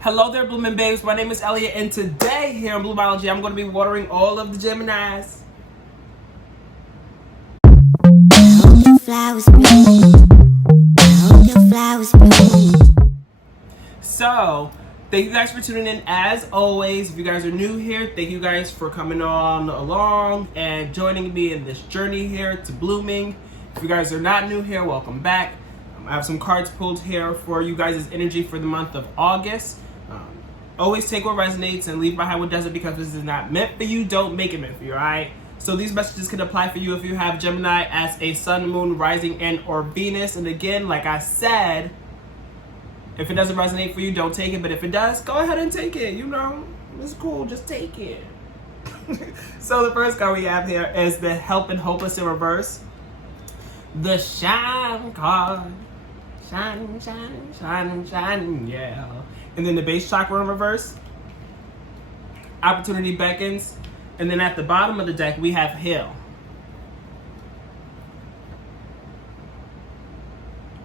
Hello there, blooming babes. My name is Elliott, and today here on Bloomology, I'm going to be watering all of the Geminis. So, thank you guys for tuning in as always. If you guys are new here, thank you guys for coming on along and joining me in this journey here to blooming. If you guys are not new here, welcome back. I have some cards pulled here for you guys' energy for the month of August. Always take what resonates and leave behind what doesn't, because this is not meant for you. Don't make it meant for you, alright? So these messages can apply for you if you have Gemini as a sun, moon, rising, and or Venus. And again, like I said, if it doesn't resonate for you, don't take it. But if it does, go ahead and take it. You know, it's cool. Just take it. So the first card we have here is the Help and Hopeless in reverse. The Shine card. Shining, shining, shining, shining, yeah. And then the base chakra in reverse. Opportunity beckons. And then at the bottom of the deck, we have Heal.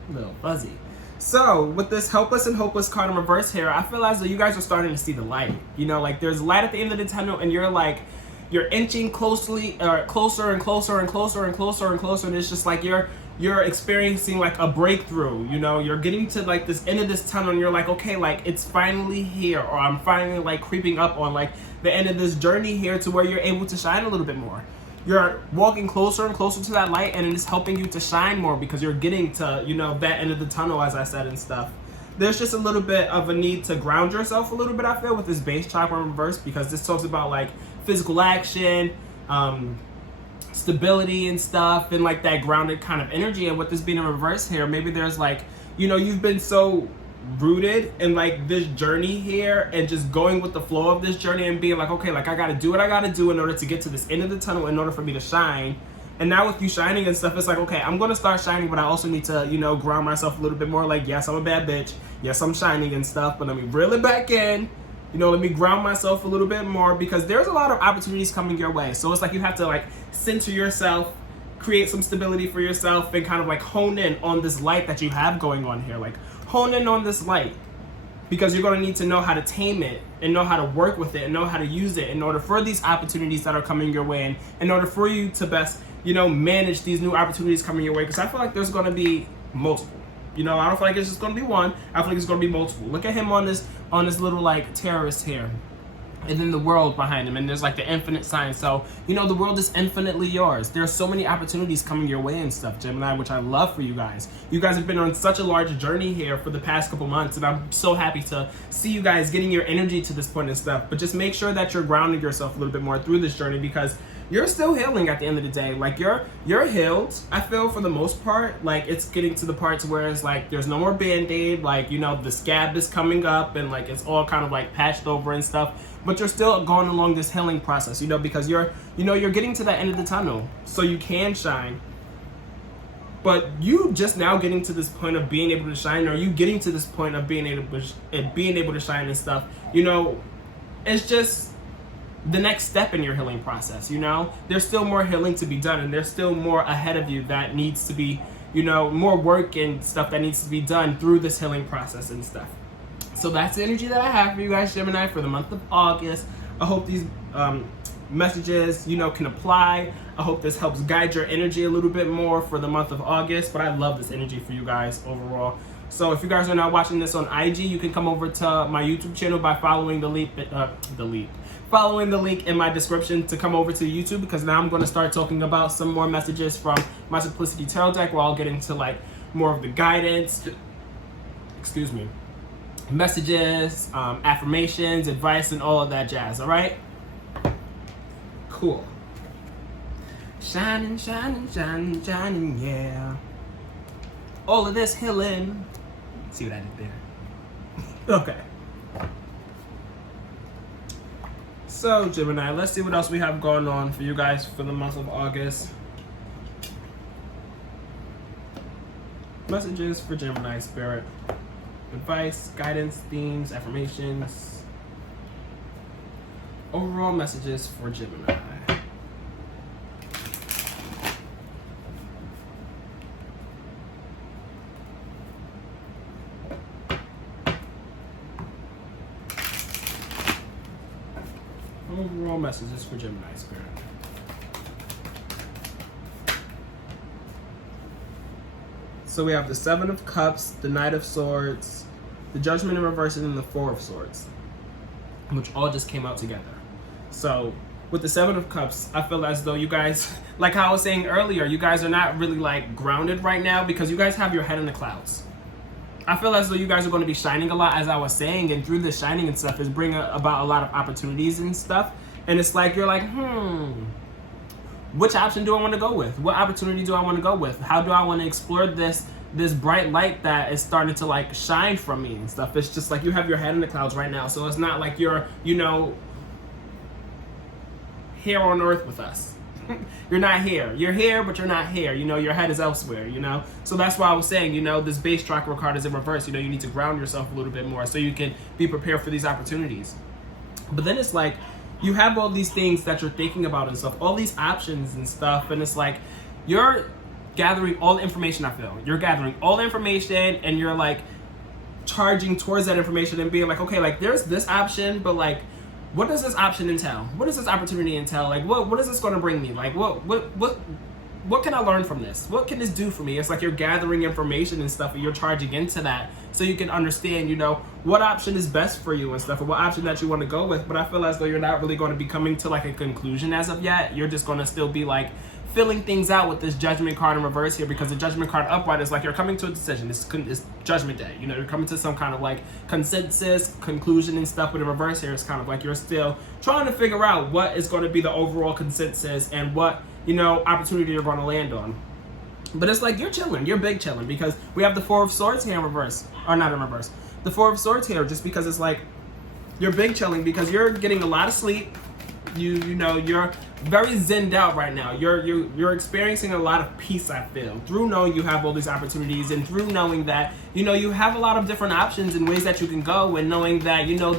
A little fuzzy. So, with this Helpless and Hopeless card in reverse here, I feel as though you guys are starting to see the light. You know, like there's light at the end of the tunnel, and you're inching closer and closer and closer and closer and closer, and it's just like you're experiencing like a breakthrough. You know, you're getting to like this end of this tunnel, and you're like, okay, like it's finally here, or I'm finally like creeping up on like the end of this journey here, to where you're able to shine a little bit more. You're walking closer and closer to that light, and it's helping you to shine more because you're getting to, you know, that end of the tunnel, as I said, and stuff. There's just a little bit of a need to ground yourself a little bit, I feel, with this base chakra in reverse, because this talks about like physical action, stability and stuff, and like that grounded kind of energy. And with this being in reverse here, maybe there's like, you know, you've been so rooted in like this journey here and just going with the flow of this journey and being like, okay, like I gotta do what I gotta do in order to get to this end of the tunnel in order for me to shine. And now with you shining and stuff, it's like, okay, I'm gonna start shining, but I also need to, you know, ground myself a little bit more. Like, yes, I'm a bad bitch, yes, I'm shining and stuff, but let me reel it back in. You know, let me ground myself a little bit more, because there's a lot of opportunities coming your way. So it's like you have to like center yourself, create some stability for yourself, and kind of like hone in on this light that you have going on here. Like hone in on this light, because you're going to need to know how to tame it and know how to work with it and know how to use it in order for these opportunities that are coming your way, and in order for you to best, you know, manage these new opportunities coming your way. Because I feel like there's going to be multiple. You know, I don't feel like it's just going to be one. I feel like it's going to be multiple. Look at him on this little like terrorist here, and then the world behind him, and there's like the infinite sign. So, you know, the world is infinitely yours. There's so many opportunities coming your way and stuff, Gemini, which I love for you guys. You guys have been on such a large journey here for the past couple months, and I'm so happy to see you guys getting your energy to this point and stuff. But just make sure that you're grounding yourself a little bit more through this journey, because you're still healing at the end of the day. Like you're healed, I feel, for the most part. Like it's getting to the parts where it's like there's no more band-aid, like, you know, the scab is coming up and like it's all kind of like patched over and stuff, but you're still going along this healing process, you know, because you're getting to that end of the tunnel so you can shine. But you just now getting to this point of being able to shine, or you getting to this point of being able to shine and stuff, you know, it's just the next step in your healing process. You know, there's still more healing to be done, and there's still more ahead of you that needs to be, you know, more work and stuff that needs to be done through this healing process and stuff. So that's the energy that I have for you guys, Gemini, for the month of August. I hope these messages, you know, can apply. I hope this helps guide your energy a little bit more for the month of August. But I love this energy for you guys overall. So if you guys are not watching this on IG, you can come over to my YouTube channel by following following the link in my description to come over to YouTube, because now I'm going to start talking about some more messages from my Simplicity Tarot deck, where I'll get into like more of the guidance, messages, affirmations, advice, and all of that jazz. All right, cool. Shining, shining, shining, shining, yeah. All of this healing. See what I did there? Okay. So, Gemini, let's see what else we have going on for you guys for the month of August. Messages for Gemini Spirit. Advice, guidance, themes, affirmations. Overall messages for Gemini. overall messages for Gemini Spirit. So we have the Seven of Cups, the Knight of Swords, the Judgment in reverse, and then the Four of Swords, which all just came out together. So with the Seven of Cups, I feel as though you guys, like how I was saying earlier, you guys are not really like grounded right now because you guys have your head in the clouds. I feel as though you guys are going to be shining a lot, as I was saying, and through this shining and stuff is bringing about a lot of opportunities and stuff. And it's like, you're like, which option do I want to go with? What opportunity do I want to go with? How do I want to explore this bright light that is starting to like shine from me and stuff? It's just like you have your head in the clouds right now. So it's not like you're, you know, here on earth with us. You're not here. You're here, but you're not here. You know, your head is elsewhere, you know? So that's why I was saying, you know, this base chakra card is in reverse. You know, you need to ground yourself a little bit more so you can be prepared for these opportunities. But then it's like, you have all these things that you're thinking about and stuff, all these options and stuff, and it's like, you're gathering all the information, I feel. You're gathering all the information, and you're like, charging towards that information and being like, okay, like, there's this option, but like, what does this option entail? What does this opportunity entail? Like, what is this going to bring me? Like, what can I learn from this? What can this do for me? It's like you're gathering information and stuff, and you're charging into that so you can understand, you know, what option is best for you and stuff, or what option that you want to go with. But I feel as though you're not really going to be coming to like a conclusion as of yet. You're just going to still be like filling things out with this Judgment card in reverse here, because the Judgment card upright is like you're coming to a decision. It's Judgment Day. You know, you're coming to some kind of like consensus, conclusion and stuff. But in reverse here, it's kind of like you're still trying to figure out what is going to be the overall consensus and what, you know, opportunity you're going to land on. But it's like you're chilling. You're big chilling, because we have the Four of Swords here in reverse. Or not in reverse. The Four of Swords here, just because it's like you're big chilling because you're getting a lot of sleep. You know, you're very zenned out right now. You're experiencing a lot of peace, I feel, through knowing you have all these opportunities, and through knowing that, you know, you have a lot of different options and ways that you can go, and knowing that, you know,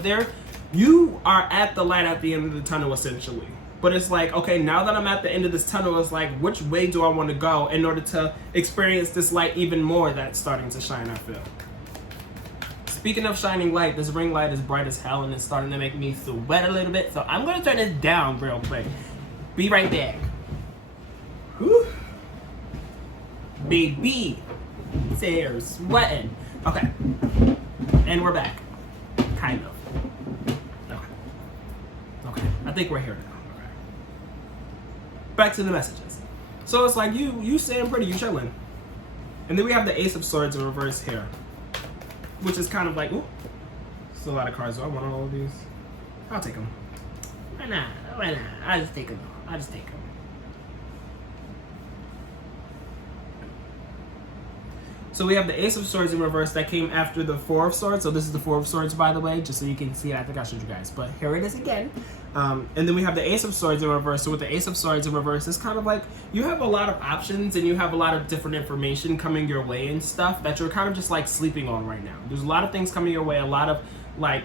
you are at the light at the end of the tunnel, essentially. But it's like, okay, now that I'm at the end of this tunnel, it's like, which way do I want to go in order to experience this light even more that's starting to shine, I feel. Speaking of shining light, this ring light is bright as hell, and it's starting to make me sweat a little bit. So I'm going to turn this down real quick. Be right back. Whew. Baby. They're sweating. Okay. And we're back. Kind of. Okay. I think we're here now. Okay. Back to the messages. So it's like you saying pretty, you chilling. And then we have the Ace of Swords in reverse here, which is kind of like, ooh, it's a lot of cards. Do I want all of these? I'll take them. Why not? I'll just take them. So we have the Ace of Swords in reverse that came after the Four of Swords. So this is the Four of Swords, by the way, just so you can see it. I think I showed you guys, but here it is again. And then we have the Ace of Swords in reverse. So with the Ace of Swords in reverse, it's kind of like you have a lot of options and you have a lot of different information coming your way and stuff that you're kind of just like sleeping on right now. There's a lot of things coming your way, a lot of like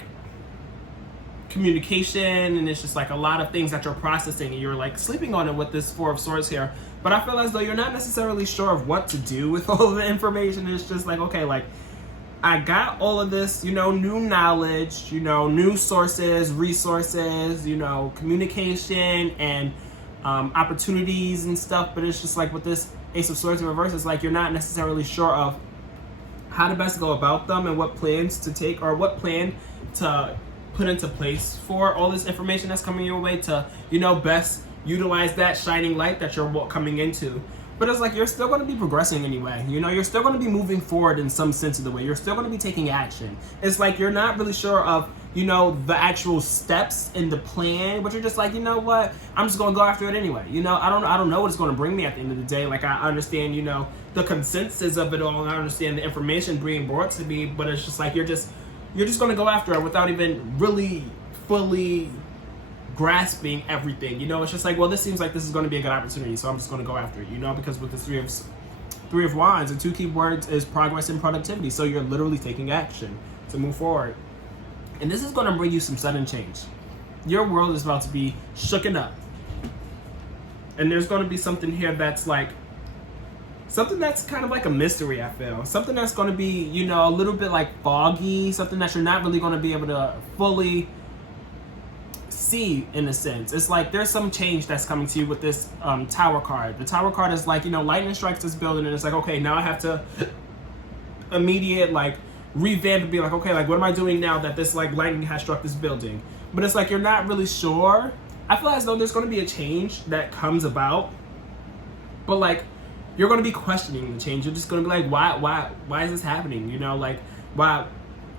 communication, and it's just like a lot of things that you're processing, and you're like sleeping on it with this Four of Swords here. But I feel as though you're not necessarily sure of what to do with all of the information. It's just like, okay, like I got all of this, you know, new knowledge, you know, new sources, resources, you know, communication and opportunities and stuff. But it's just like with this Ace of Swords in reverse, it's like you're not necessarily sure of how to best go about them and what plans to take, or what plan to put into place for all this information that's coming your way to, you know, best utilize that shining light that you're coming into. But it's like you're still going to be progressing anyway. You know, you're still going to be moving forward in some sense of the way. You're still going to be taking action. It's like you're not really sure of, you know, the actual steps in the plan, but you're just like, you know what, I'm just going to go after it anyway. You know, I don't know what it's going to bring me at the end of the day. Like, I understand, you know, the consensus of it all, and I understand the information being brought to me, but it's just like you're just going to go after it without even really fully grasping everything. You know, it's just like, well, this seems like this is going to be a good opportunity, so I'm just going to go after it, you know, because with the Three of Wands, the two key words is progress and productivity. So you're literally taking action to move forward. And this is going to bring you some sudden change. Your world is about to be shooken up. And there's going to be something here that's like, something that's kind of like a mystery, I feel. Something that's going to be, you know, a little bit like foggy. Something that you're not really going to be able to fully see in a sense. It's like there's some change that's coming to you with this Tower card. The Tower card is like, you know, lightning strikes this building, and it's like, okay, now I have to immediate like revamp and be like, okay, like what am I doing now that this like lightning has struck this building? But it's like you're not really sure. I feel as though there's going to be a change that comes about, but like you're going to be questioning the change. You're just going to be like, why is this happening? You know, like, why?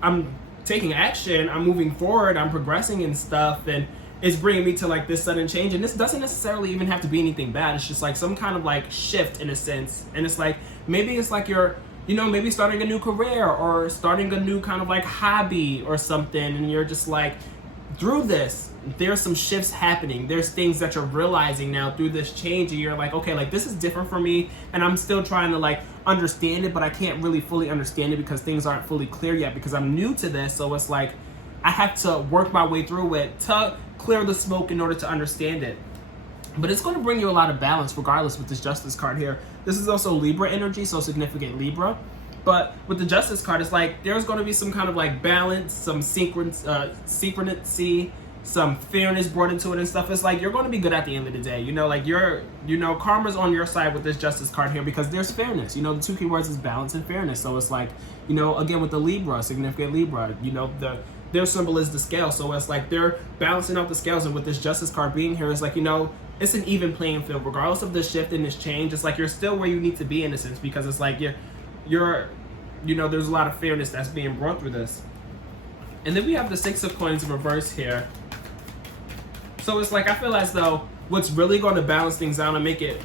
I'm taking action, I'm moving forward, I'm progressing and stuff, and it's bringing me to like this sudden change. And this doesn't necessarily even have to be anything bad. It's just like some kind of like shift in a sense. And it's like maybe it's like you're, you know, maybe starting a new career or starting a new kind of like hobby or something, and you're just like, through this, there's some shifts happening. There's things that you're realizing now through this change, and you're like, okay, like this is different for me, and I'm still trying to like understand it, but I can't really fully understand it because things aren't fully clear yet because I'm new to this. So it's like I have to work my way through it to clear the smoke in order to understand it. But it's going to bring you a lot of balance regardless with this Justice card here. This is also Libra energy, so significant Libra. But with the Justice card, it's like there's going to be some kind of like balance, some synchronicity, some fairness brought into it and stuff. It's like you're going to be good at the end of the day. You know, like karma's on your side with this Justice card here because there's fairness. You know, the two key words is balance and fairness. So it's like, you know, again with the Libra, significant Libra, you know, their symbol is the scale. So it's like they're balancing out the scales, and with this Justice card being here, it's like, you know, it's an even playing field regardless of the shift and this change. It's like you're still where you need to be in a sense because it's like you're you know, there's a lot of fairness that's being brought through this. And then we have the Six of Coins in reverse here. So it's like I feel as though what's really going to balance things out and make it,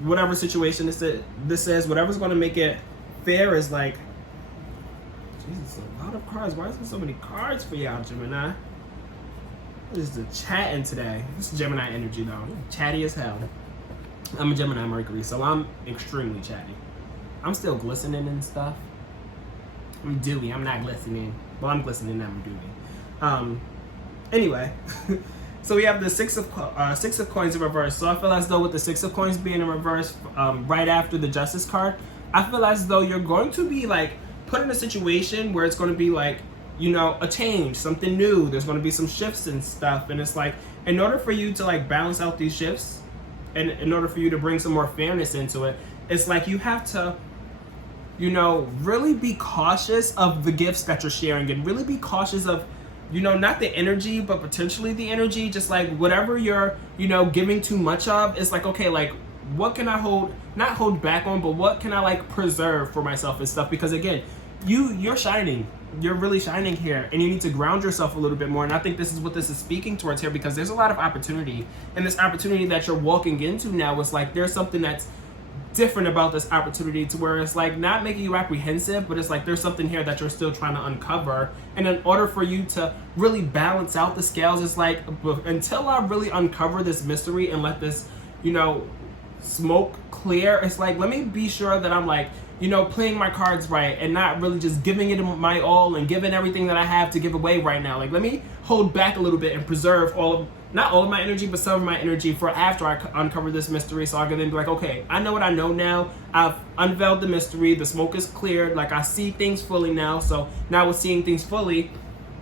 whatever situation this is, whatever's going to make it fair is like, Jesus, a lot of cards. Why is there so many cards for y'all, Gemini? What is the chatting today? This is Gemini energy though. Chatty as hell. I'm a Gemini Mercury, so I'm extremely chatty. I'm still glistening and stuff. I'm dewy. I'm not glistening. Well, I'm glistening. I'm dewy. Anyway, so we have the Six of Coins in reverse. So I feel as though with the Six of Coins being in reverse, right after the Justice card, I feel as though you're going to be like put in a situation where it's going to be like, you know, a change, something new. There's going to be some shifts and stuff, and it's like in order for you to like balance out these shifts, and in order for you to bring some more fairness into it, it's like you have to, you know, really be cautious of the gifts that you're sharing, and really be cautious of, you know, not the energy, but potentially the energy. Just like whatever you're, you know, giving too much of, it's like, okay, like what can I not hold back on, but what can I like preserve for myself and stuff? Because again, you're shining. You're really shining here, and you need to ground yourself a little bit more. And I think this is what this is speaking towards here, because there's a lot of opportunity, and this opportunity that you're walking into now is like there's something that's different about this opportunity, to where it's like not making you apprehensive, but it's like there's something here that you're still trying to uncover. And in order for you to really balance out the scales, it's like until I really uncover this mystery and let this, you know, smoke clear, it's like let me be sure that I'm like, you know, playing my cards right and not really just giving it my all and giving everything that I have to give away right now. Like let me hold back a little bit and preserve not all of my energy, but some of my energy for after I uncover this mystery, so I can then be like, okay, I know what I know now. I've unveiled the mystery. The smoke is cleared. Like I see things fully now. So now with seeing things fully,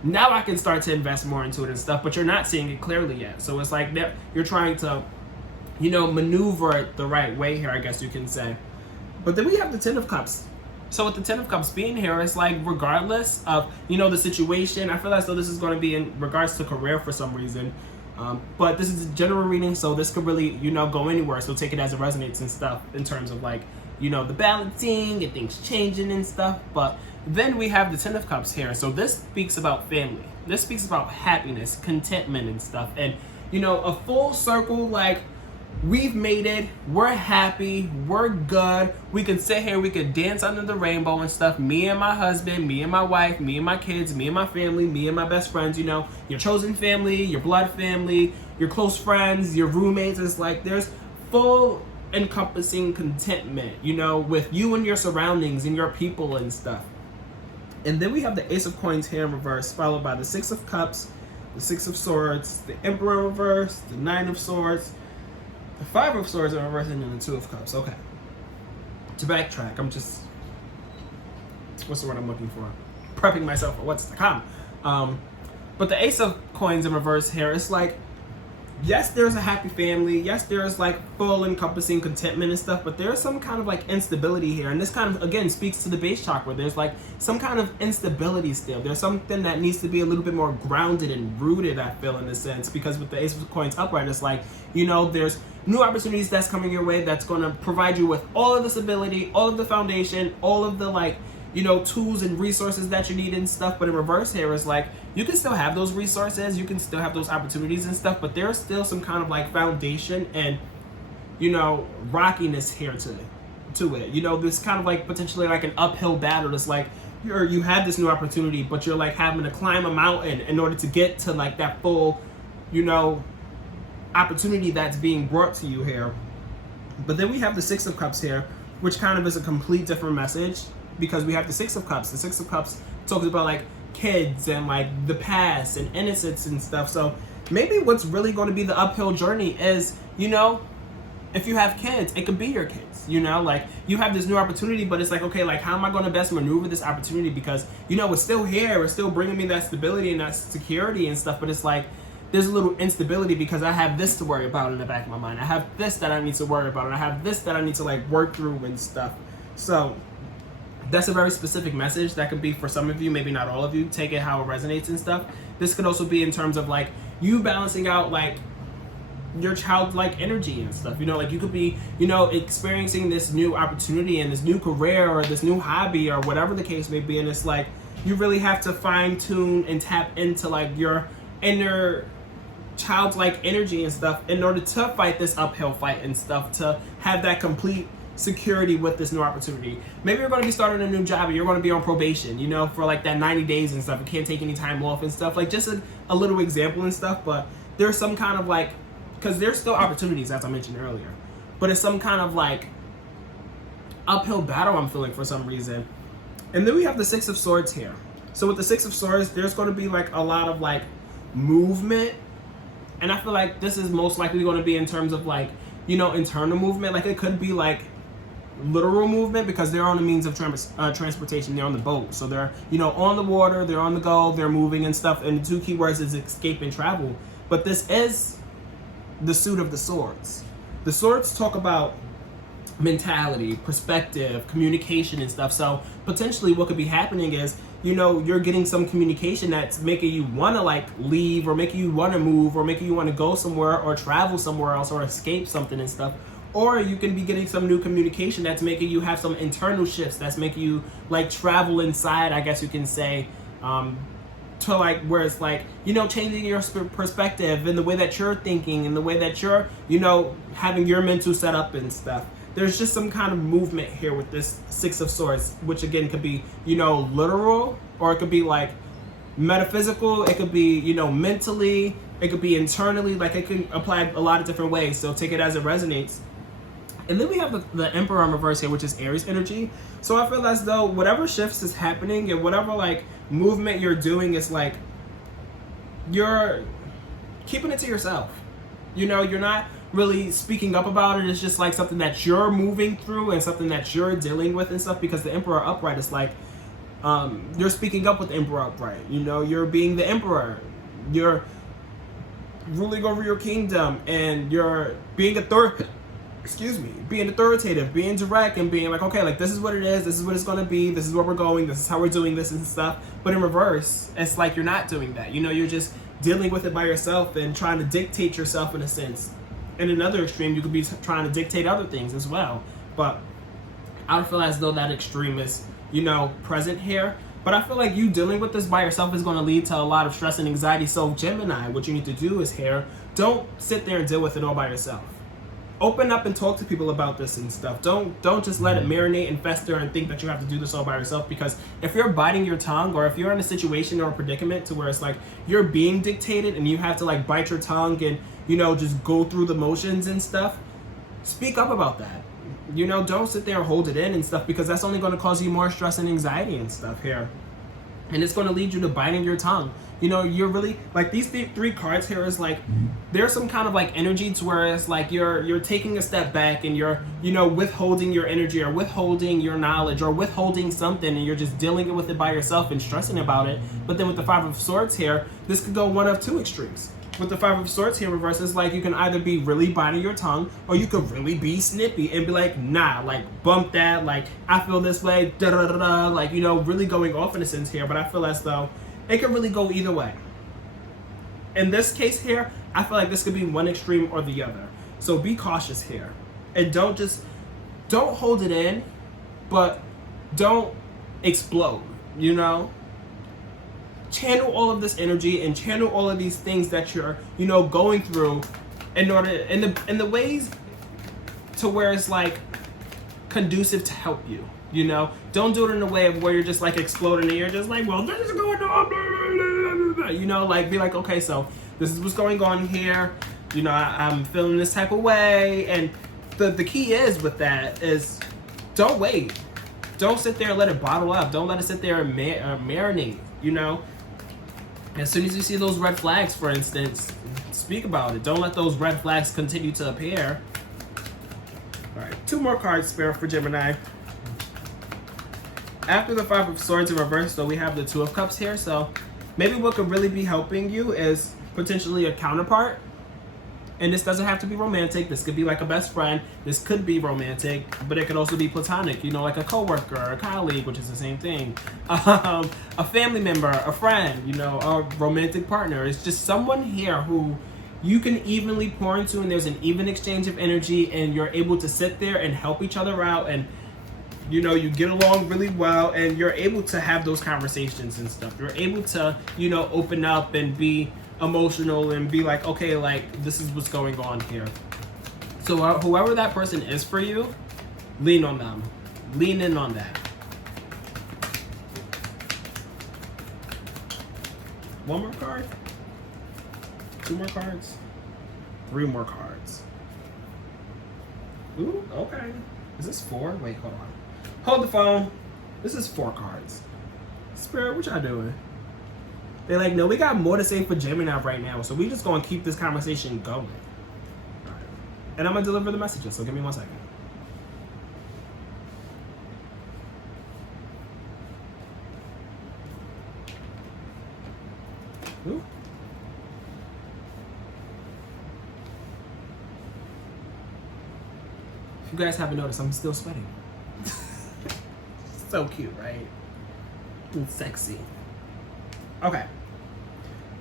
now I can start to invest more into it and stuff. But you're not seeing it clearly yet. So it's like that you're trying to, you know, maneuver it the right way here, I guess you can say. But then we have the Ten of Cups. So with the Ten of Cups being here, it's like regardless of, you know, the situation, I feel as though this is going to be in regards to career for some reason. But this is a general reading, so this could really, you know, go anywhere. So take it as it resonates and stuff in terms of like, you know, the balancing and things changing and stuff. But then we have the Ten of Cups here. So this speaks about family. This speaks about happiness, contentment and stuff. And, you know, a full circle, like, we've made it, we're happy, we're good, we can sit here, we can dance under the rainbow and stuff, me and my husband, me and my wife, me and my kids, me and my family, me and my best friends, you know, your chosen family, your blood family, your close friends, your roommates. It's like there's full encompassing contentment, you know, with you and your surroundings and your people and stuff. And then we have the Ace of Coins here in reverse, followed by the Six of Cups, the Six of Swords, the Emperor in reverse, the Nine of Swords, the Five of Swords in reverse, and then the Two of Cups. Okay. To backtrack, I'm just, what's the word I'm looking for? Prepping myself for what's to come. But the Ace of Coins in reverse here, it's like, yes, there's a happy family. Yes, there's like full encompassing contentment and stuff, but there's some kind of like instability here. And this kind of, again, speaks to the base chakra. There's like some kind of instability still. There's something that needs to be a little bit more grounded and rooted, I feel, in a sense, because with the Ace of Coins upright, it's like, you know, there's new opportunities that's coming your way that's going to provide you with all of this ability, all of the foundation, all of the like, you know, tools and resources that you need and stuff. But in reverse here is like, you can still have those resources, you can still have those opportunities and stuff, but there's still some kind of like foundation and, you know, rockiness here to it. You know, this kind of like potentially like an uphill battle. It's like you have this new opportunity, but you're like having to climb a mountain in order to get to like that full, you know, opportunity that's being brought to you here. But then we have the Six of Cups here, which kind of is a complete different message, because we have the Six of Cups. The Six of Cups talks about like kids and like the past and innocence and stuff. So maybe what's really going to be the uphill journey is, you know, if you have kids, it could be your kids, you know, like you have this new opportunity, but it's like, okay, like how am I going to best maneuver this opportunity? Because, you know, it's still here, it's still bringing me that stability and that security and stuff, but it's like there's a little instability because I have this to worry about in the back of my mind. I have this that I need to worry about, and I have this that I need to like work through and stuff. So that's a very specific message that could be for some of you, maybe not all of you. Take it how it resonates and stuff. This could also be in terms of like you balancing out like your childlike energy and stuff. You know, like you could be, you know, experiencing this new opportunity and this new career or this new hobby or whatever the case may be. And it's like you really have to fine tune and tap into like your inner childlike energy and stuff in order to fight this uphill fight and stuff, to have that complete security with this new opportunity. Maybe you're going to be starting a new job and you're going to be on probation, you know, for like that 90 days and stuff. You can't take any time off and stuff, like just a little example and stuff. But there's some kind of like, because there's still opportunities, as I mentioned earlier, but it's some kind of like uphill battle I'm feeling for some reason. And then we have the Six of Swords here. So with the Six of Swords, there's going to be like a lot of like movement, and I feel like this is most likely going to be in terms of like, you know, internal movement. Like it could be like literal movement because they're on the means of transportation. They're on the boat, so they're, you know, on the water, they're on the go, they're moving and stuff. And the two key words is escape and travel. But this is the suit of the swords. The swords talk about mentality, perspective, communication and stuff. So potentially what could be happening is, you know, you're getting some communication that's making you want to like leave, or making you want to move, or making you want to go somewhere or travel somewhere else or escape something and stuff. Or you can be getting some new communication that's making you have some internal shifts, that's making you like travel inside, I guess you can say, to like where it's like, you know, changing your perspective and the way that you're thinking and the way that you're, you know, having your mental setup and stuff. There's just some kind of movement here with this Six of Swords, which again could be, you know, literal, or it could be like metaphysical, it could be, you know, mentally, it could be internally, like it can apply a lot of different ways. So take it as it resonates. And then we have the Emperor in reverse here, which is Aries energy. So I feel as though whatever shifts is happening and whatever like movement you're doing is like, you're keeping it to yourself. You know, you're not really speaking up about it. It's just like something that you're moving through and something that you're dealing with and stuff, because the Emperor upright is like, you're speaking up with the Emperor upright. You know, you're being the Emperor. You're ruling over your kingdom and you're being being authoritative, being direct, and being like, okay, like this is what it is, this is what it's gonna be, this is where we're going, this is how we're doing this and stuff. But in reverse, it's like you're not doing that. You know, you're just dealing with it by yourself and trying to dictate yourself in a sense. In another extreme, you could be trying to dictate other things as well. But I don't feel as though that extreme is, you know, present here. But I feel like you dealing with this by yourself is going to lead to a lot of stress and anxiety. So Gemini, what you need to do is here, don't sit there and deal with it all by yourself. Open up and talk to people about this and stuff. Don't just let it marinate and fester and think that you have to do this all by yourself, because if you're biting your tongue, or if you're in a situation or a predicament to where it's like you're being dictated and you have to like bite your tongue and, you know, just go through the motions and stuff, speak up about that. You know, don't sit there and hold it in and stuff, because that's only going to cause you more stress and anxiety and stuff here. And it's going to lead you to biting your tongue. You know, you're really like these three cards here is like there's some kind of like energy to where it's like you're taking a step back and you're, you know, withholding your energy or withholding your knowledge or withholding something, and you're just dealing with it by yourself and stressing about it. But then with the Five of Swords here, this could go one of two extremes. With the Five of Swords here reverse, it's like you can either be really biting your tongue, or you could really be snippy and be like, nah, like bump that, like I feel this way, da da da da, like, you know, really going off in a sense here. But I feel as though it could really go either way. In this case here, I feel like this could be one extreme or the other. So be cautious here. And don't hold it in, but don't explode, you know? Channel all of this energy and channel all of these things that you're, you know, going through in order, in the ways to where it's like conducive to help you, you know? Don't do it in a way of where you're just like exploding and you're just like, well, this is going on, you know, like be like, okay, so this is what's going on here, you know, I'm feeling this type of way. And the key is with that is don't wait. Don't sit there and let it bottle up. Don't let it sit there and marinate, you know? As soon as you see those red flags, for instance, speak about it. Don't let those red flags continue to appear. All right, 2 more cards, Spirit, for Gemini. After the Five of Swords in reverse, so we have the Two of Cups here. So maybe what could really be helping you is potentially a counterpart. And this doesn't have to be romantic. This could be like a best friend. This could be romantic, but it could also be platonic, you know, like a coworker, a colleague, which is the same thing. A family member, a friend, you know, a romantic partner. It's just someone here who you can evenly pour into, and there's an even exchange of energy, and you're able to sit there and help each other out, and you know, you get along really well, and you're able to have those conversations and stuff. You're able to, you know, open up and be emotional and be like, okay, like this is what's going on here. So whoever that person is for you, lean on them. Lean in on that. One more card? 2 more cards? 3 more cards. Ooh, okay. Is this 4? Wait, hold on. Hold the phone. This is 4 cards. Spirit, what y'all doing? They're like, no, we got more to say for Gemini right now, so we just gonna keep this conversation going. All right. And I'm gonna deliver the messages, so give me 1 second. Ooh. If you guys haven't noticed, I'm still sweating. So cute, right? And sexy. Okay.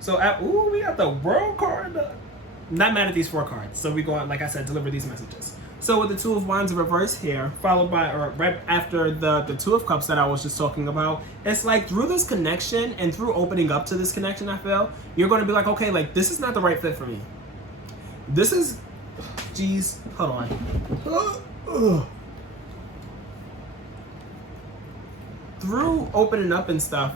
So, ooh, we got the World card. Not mad at these 4 cards. So we go on, like I said, deliver these messages. So with the Two of Wands in reverse here, followed by, or right after the Two of Cups that I was just talking about, it's like through this connection and through opening up to this connection, I feel, you're going to be like, okay, like this is not the right fit for me. This is, geez, hold on. Through opening up and stuff,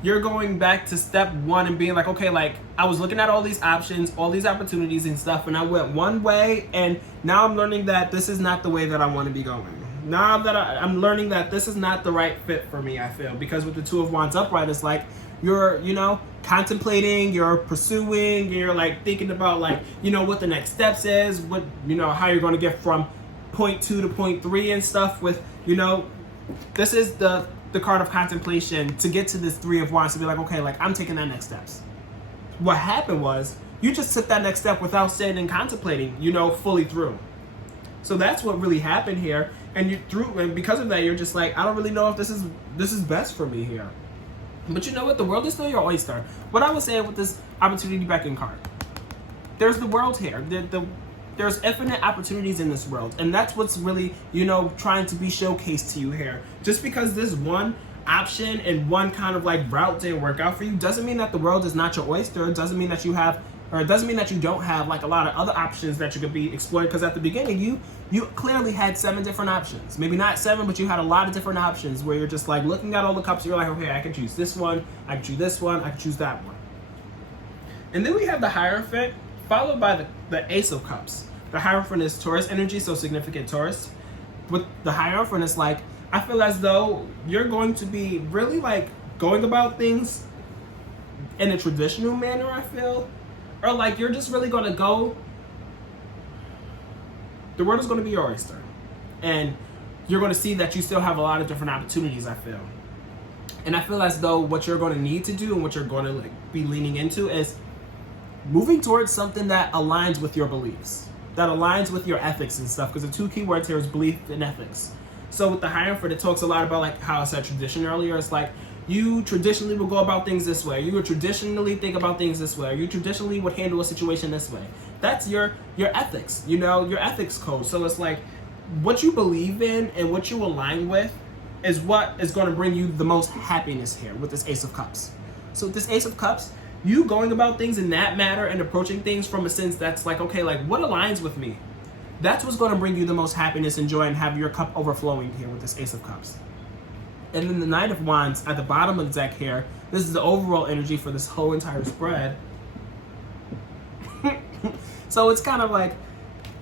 you're going back to step 1 and being like, okay, like I was looking at all these options, all these opportunities and stuff, and I went one way, and now I'm learning that this is not the way that I want to be going. Now that I'm learning that this is not the right fit for me, I feel, because with the Two of Wands upright, it's like you're, you know, contemplating, you're pursuing, you're like thinking about like, you know, what the next steps is, what, you know, how you're going to get from point 2 to point 3 and stuff with, you know, this is the card of contemplation to get to this 3 of Wands to be like, okay, like I'm taking that next steps. What happened was you just took that next step without sitting and contemplating, you know, fully through. So that's what really happened here. And you through, and because of that, you're just like, I don't really know if this is best for me here. But you know what? The world is still your oyster. What I was saying with this opportunity beckon card, there's the world here. There's infinite opportunities in this world, and that's what's really, you know, trying to be showcased to you here. Just because this one option and one kind of like route didn't work out for you doesn't mean that the world is not your oyster. It doesn't mean that you have, or it doesn't mean that you don't have like a lot of other options that you could be exploring. Because at the beginning, you clearly had 7 different options. Maybe not 7, but you had a lot of different options where you're just like looking at all the cups. You're like, okay, I can choose this one, I can choose this one, I can choose that one. And then we have the Hierophant, followed by the Ace of Cups. The Hierophant is Taurus energy, so significant Taurus. With the Hierophant, it's like, I feel as though you're going to be really like going about things in a traditional manner, I feel. or like you're just really gonna go, the world is gonna be your oyster. And you're gonna see that you still have a lot of different opportunities, I feel. And I feel as though what you're gonna need to do and what you're gonna like be leaning into is moving towards something that aligns with your beliefs, that aligns with your ethics and stuff. Because the two key words here is belief and ethics. So with the Hierophant, it talks a lot about like how I said tradition earlier. It's like you traditionally will go about things this way. You would traditionally think about things this way. You traditionally would handle a situation this way. That's your ethics, you know, your ethics code. So it's like what you believe in and what you align with is what is going to bring you the most happiness here with this Ace of Cups. So with this Ace of Cups, you going about things in that manner and approaching things from a sense that's like, okay, like what aligns with me? That's what's going to bring you the most happiness and joy and have your cup overflowing here with this Ace of Cups. And then the Knight of Wands at the bottom of the deck here, this is the overall energy for this whole entire spread. So it's kind of like,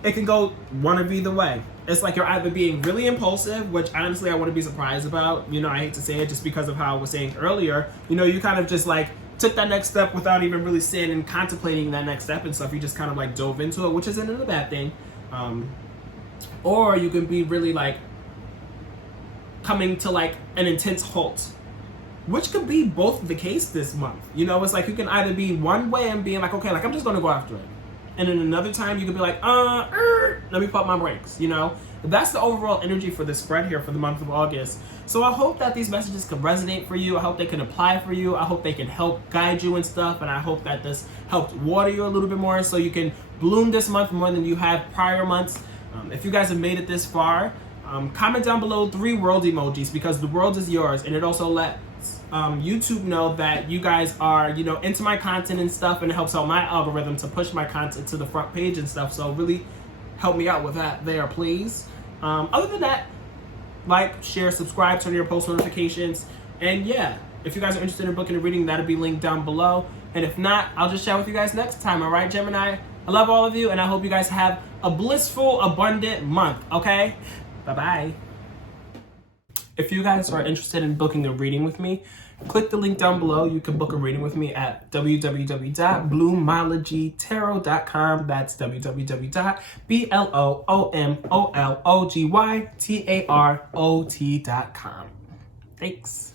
it can go one of either way. It's like you're either being really impulsive, which honestly I wouldn't be surprised about. You know, I hate to say it just because of how I was saying earlier. You know, you kind of just like took that next step without even really sitting and contemplating that next step and stuff. You just kind of like dove into it, which isn't a bad thing. Or you can be really like coming to like an intense halt, which could be both the case this month. You know, it's like you can either be one way and being like, okay, like I'm just gonna go after it. And then another time you could be like, let me pump my brakes, you know? That's the overall energy for this spread here for the month of August. So I hope that these messages can resonate for you. I hope they can apply for you. I hope they can help guide you and stuff. And I hope that this helped water you a little bit more so you can bloom this month more than you have prior months. If you guys have made it this far, comment down below 3 world emojis because the world is yours. And it also lets YouTube know that you guys are, you know, into my content and stuff, and it helps out my algorithm to push my content to the front page and stuff. So really help me out with that there, please. Other than that, like, share, subscribe, turn on your post notifications. And yeah, if you guys are interested in booking a reading, that'll be linked down below. And if not, I'll just chat with you guys next time. All right, Gemini? I love all of you, and I hope you guys have a blissful, abundant month, okay? Bye-bye. If you guys are interested in booking a reading with me, click the link down below. You can book a reading with me at www.bloomologytarot.com. That's www.bloomologytarot.com. Thanks.